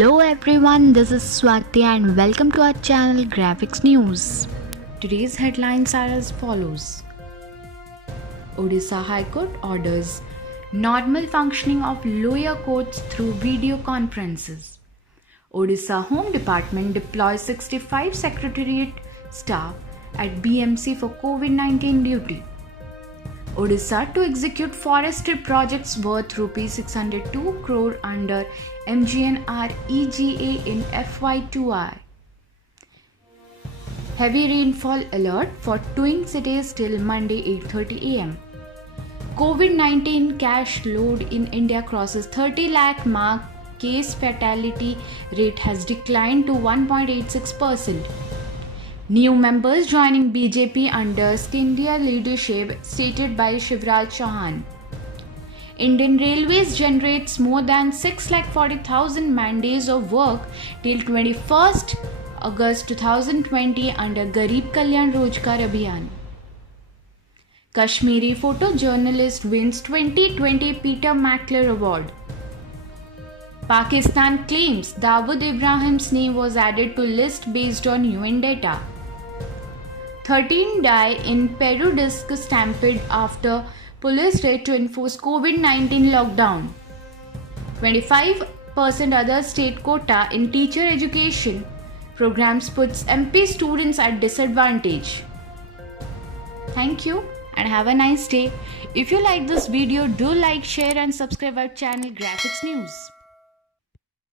Hello everyone, this is Swati and welcome to our channel Graphics News. Today's headlines are as follows. Odisha High Court orders normal functioning of lower courts through video conferences. Odisha Home Department deploys 65 secretariat staff at BMC for COVID-19 duty. Odisha to execute forestry projects worth Rs 602 crore under MGNREGA in FY2I. Heavy rainfall alert for twin cities till Monday 8:30 am. COVID-19 cash load in India crosses 30 lakh mark. Case fatality rate has declined to 1.86%. New members joining BJP under Scindia leadership stated by Shivraj Chauhan. Indian Railways generates more than 6,40,000 man-days of work till 21st August 2020 under Garib Kalyan Rozgar Abhiyan. Kashmiri photojournalist wins 2020 Peter Mackler Award. Pakistan claims Dawood Ibrahim's name was added to list based on UN data. 13 die in Peru disc stampede after police raid to enforce COVID-19 lockdown. 25% other state quota in teacher education programs puts MP students at disadvantage. Thank you and have a nice day. If you like this video, do like, share and subscribe our channel Graphics News.